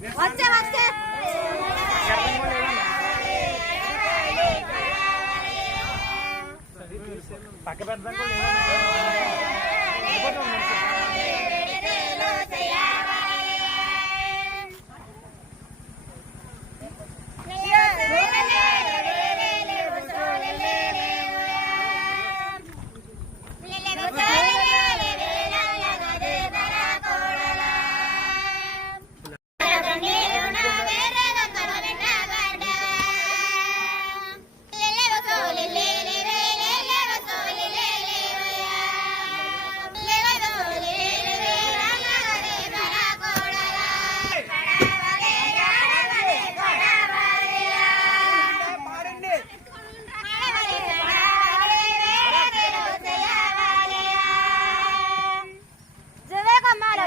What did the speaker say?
వచ్చే వచ్చే పక్క పెద్ద